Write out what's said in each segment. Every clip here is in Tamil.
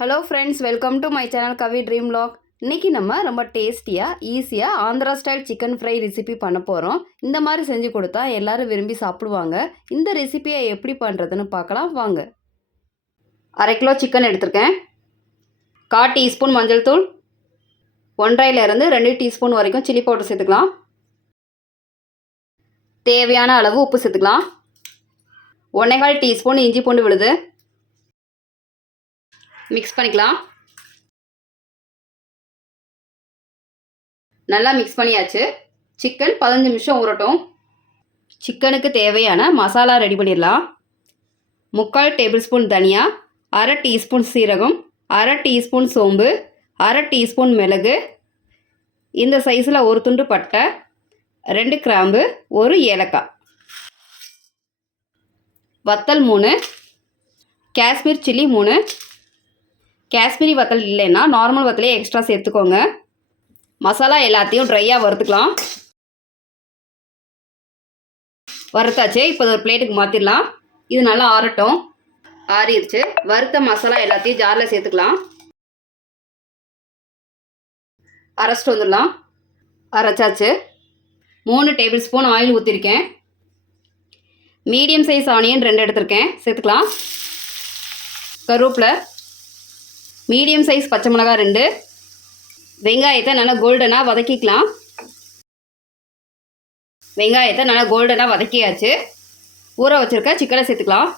Hello friends welcome to my channel Kavi dream log இன்றைக்கி நம்ம ரொம்ப டேஸ்டியாக ஈஸியாக Andhra style chicken fry recipe பண்ண போகிறோம் இந்த மாதிரி செஞ்சு கொடுத்தா எல்லோரும் விரும்பி சாப்பிடுவாங்க. இந்த ரெசிபியை எப்படி பண்ணுறதுன்னு பார்க்கலாம் வாங்க. அரை கிலோ சிக்கன் எடுத்திருக்கேன். கா டீஸ்பூன் மஞ்சள் தூள். ஒன்றரைலேருந்து ரெண்டு டீஸ்பூன் வரைக்கும் சில்லி பவுடர் சேர்த்துக்கலாம். தேவையான அளவு உப்பு சேர்த்துக்கலாம். ஒன்றேகால் டீஸ்பூன் இஞ்சி பூண்டு விழுது. மிக்ஸ் பண்ணிக்கலாம். நல்லா மிக்ஸ் பண்ணியாச்சு. சிக்கன் பதினஞ்சு நிமிஷம் ஊறட்டும். சிக்கனுக்கு தேவையான மசாலா ரெடி பண்ணிடலாம். முக்கால் டேபிள் ஸ்பூன் தனியா அரை டீஸ்பூன் சீரகம் அரை டீஸ்பூன் சோம்பு அரை டீஸ்பூன் மிளகு. இந்த சைஸில் ஒரு துண்டு பட்டை ரெண்டு கிராம்பு ஒரு ஏலக்காய். வத்தல் மூணு காஷ்மீர் சில்லி மூணு காஷ்மீரி வத்தல் இல்லைன்னா நார்மல் வத்தலே எக்ஸ்ட்ரா சேர்த்துக்கோங்க. மசாலா எல்லாத்தையும் ட்ரையாக வறுத்துக்கலாம். வறுத்தாச்சு இப்போ ஒரு பிளேட்டுக்கு மாற்றிடலாம் இது நல்லா ஆறட்டும். ஆறிடுச்சு. வறுத்த மசாலா எல்லாத்தையும் ஜாரில் சேர்த்துக்கலாம். அரைச்சிட்டு வந்துடலாம். அரைச்சாச்சு. மூணு டேபிள் ஸ்பூன் ஆயில் ஊற்றிருக்கேன் மீடியம் சைஸ் ஆனியன் ரெண்டு எடுத்திருக்கேன். சேர்த்துக்கலாம். கருவேப்பிலை மீடியம் சைஸ் பச்சை மிளகாய் ரெண்டு. வெங்காயத்தை நல்லா கோல்டனாக வதக்கிக்கலாம். வெங்காயத்தை நல்லா கோல்டனாக வதக்கியாச்சு. ஊற வச்சுருக்க சிக்கனை சேர்த்துக்கலாம்.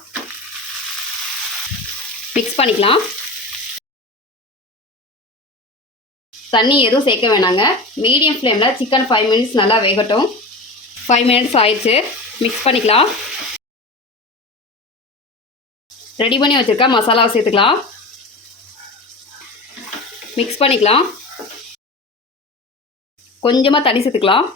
மிக்ஸ் பண்ணிக்கலாம். தண்ணி எதுவும் சேர்க்க வேணாங்க. மீடியம் ஃப்ளேமில் சிக்கன் ஃபைவ் மினிட்ஸ் நல்லா வேகட்டும். ஃபைவ் மினிட்ஸ் ஆயிடுச்சு. மிக்ஸ் பண்ணிக்கலாம். ரெடி பண்ணி வச்சுருக்க மசாலாவை சேர்த்துக்கலாம். மிக்ஸ் பண்ணிக்கலாம். கொஞ்சமாக தண்ணி சேர்த்துக்கலாம்.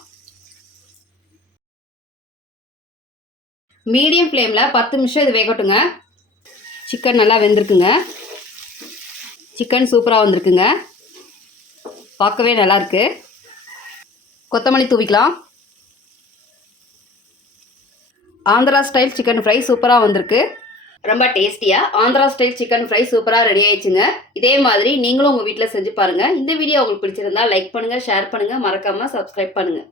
மீடியம் ஃப்ளேமில் பத்து நிமிஷம் இது வேகட்டுங்க. சிக்கன் நல்லா வெந்திருக்குங்க. சிக்கன் சூப்பராக வந்திருக்குங்க. பார்க்கவே நல்லாயிருக்கு கொத்தமல்லி தூவிக்கலாம். ஆந்திரா ஸ்டைல் சிக்கன் ஃப்ரை சூப்பராக வந்திருக்கு. ரொம்ப டேஸ்டியாக ஆந்திரா ஸ்டைல் சிக்கன் ஃப்ரை சூப்பராக ரெடி ஆயிடுச்சுங்க. இதே மாதிரி நீங்களும் உங்கள் வீட்டில் செஞ்சு பாருங்கள் இந்த வீடியோ உங்களுக்கு பிடிச்சிருந்தா லைக் பண்ணுங்கள் ஷேர் பண்ணுங்கள் மறக்காமல் சப்ஸ்கிரைப் பண்ணுங்கள்